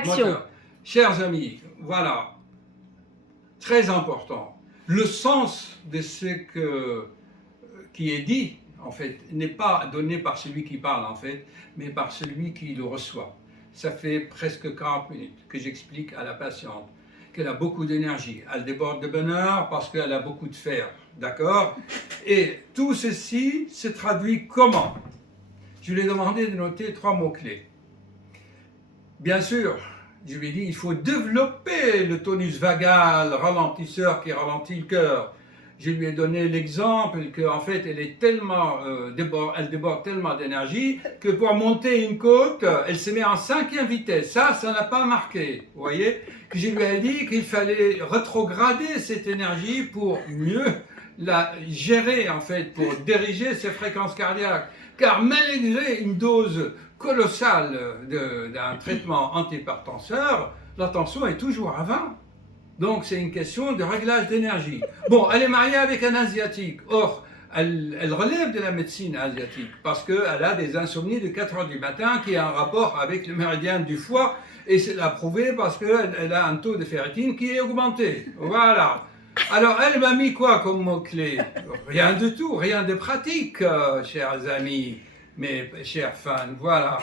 action. moteur. Chers amis, voilà, très important. Le sens de ce qui est dit, en fait, n'est pas donné par celui qui parle, en fait, mais par celui qui le reçoit. Ça fait presque 40 minutes que j'explique à la patiente qu'elle a beaucoup d'énergie. Elle déborde de bonheur parce qu'elle a beaucoup de fer, d'accord? Et tout ceci se traduit comment? Je lui ai demandé de noter 3 mots-clés. Bien sûr, je lui ai dit, il faut développer le tonus vagal, ralentisseur qui ralentit le cœur. Je lui ai donné l'exemple qu'en fait, elle est tellement, elle déborde tellement d'énergie que pour monter une côte, elle se met en 5e vitesse. Ça n'a pas marqué, vous voyez. Je lui ai dit qu'il fallait rétrograder cette énergie pour mieux la gérer, en fait, pour diriger ses fréquences cardiaques. Car malgré une dose colossale d'un traitement antihypertenseur, la tension est toujours à 20. Donc c'est une question de réglage d'énergie. Bon, elle est mariée avec un Asiatique. Or, elle relève de la médecine asiatique parce qu'elle a des insomnies de 4 heures du matin qui a un rapport avec le méridien du foie et c'est prouvé parce qu'elle a un taux de ferritine qui est augmenté. Voilà. Alors elle m'a mis quoi comme mot-clé? Rien de tout, rien de pratique, chers amis, mes chers fans. Voilà.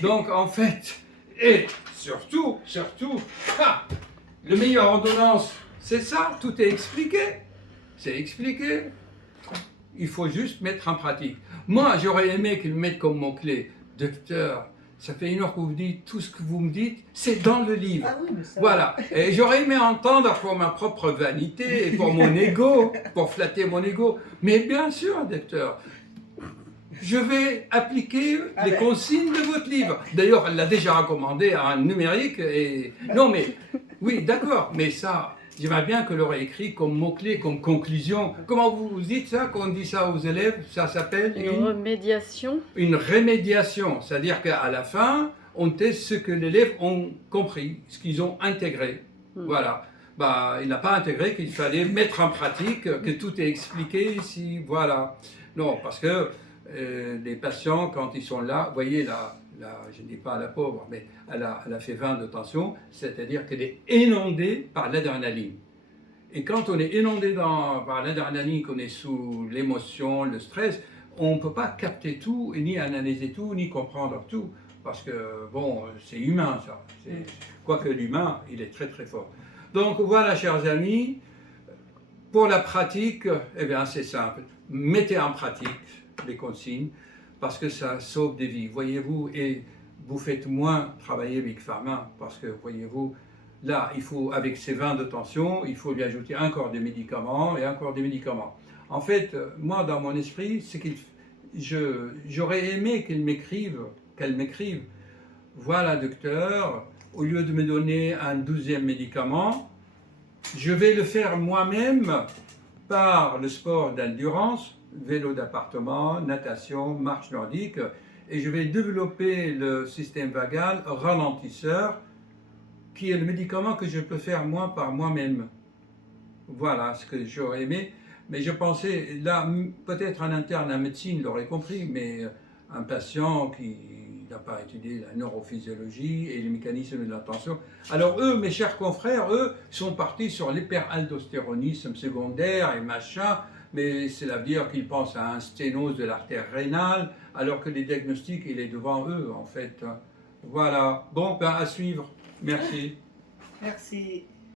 Donc en fait, et surtout, le meilleur ordonnance, c'est ça, tout est expliqué. C'est expliqué. Il faut juste mettre en pratique. Moi, j'aurais aimé qu'ils mettent comme mot-clé, docteur, ça fait 1 heure que vous dites, tout ce que vous me dites, c'est dans le livre. Ah oui, mais ça... Voilà. Et j'aurais aimé entendre pour ma propre vanité, et pour mon ego, pour flatter mon ego. Mais bien sûr, docteur, je vais appliquer les consignes de votre livre. D'ailleurs, elle l'a déjà recommandé à un numérique. Et... Non, mais oui, d'accord, mais ça, j'aimerais bien que l'aurait écrit comme mot-clé, comme conclusion. Comment vous dites ça, quand on dit ça aux élèves? Ça s'appelle Une remédiation. Une remédiation. C'est-à-dire qu'à la fin, on teste ce que les élèves ont compris, ce qu'ils ont intégré. Voilà. Bah, il n'a pas intégré qu'il fallait mettre en pratique, que tout est expliqué ici. Voilà. Non, parce que les patients, quand ils sont là, vous voyez, là, je ne dis pas la pauvre, mais elle a fait 20 de tension, c'est-à-dire qu'elle est inondée par l'adrénaline. Et quand on est inondé par l'adrénaline, qu'on est sous l'émotion, le stress, on ne peut pas capter tout, et ni analyser tout, ni comprendre tout. Parce que, bon, c'est humain, ça. Quoique l'humain, il est très très fort. Donc voilà, chers amis, pour la pratique, eh bien c'est simple. Mettez en pratique les consignes, parce que ça sauve des vies, voyez-vous, et vous faites moins travailler Big Pharma, parce que, voyez-vous, là, il faut, avec ces 20 de tension, il faut lui ajouter encore des médicaments et encore des médicaments. En fait, moi, dans mon esprit, c'est j'aurais aimé qu'elle m'écrive, voilà, docteur, au lieu de me donner un 12e médicament, je vais le faire moi-même par le sport d'endurance, vélo d'appartement, natation, marche nordique, et je vais développer le système vagal ralentisseur, qui est le médicament que je peux faire moi par moi-même. Voilà ce que j'aurais aimé. Mais je pensais, là, peut-être un interne en médecine l'aurait compris, mais un patient qui n'a pas étudié la neurophysiologie et les mécanismes de l'attention. Alors eux, mes chers confrères, eux, sont partis sur l'hyperaldostéronisme secondaire et machin, mais cela veut dire qu'ils pensent à un sténose de l'artère rénale, alors que les diagnostics, il est devant eux, en fait. Voilà. Bon, ben, à suivre. Merci. Merci.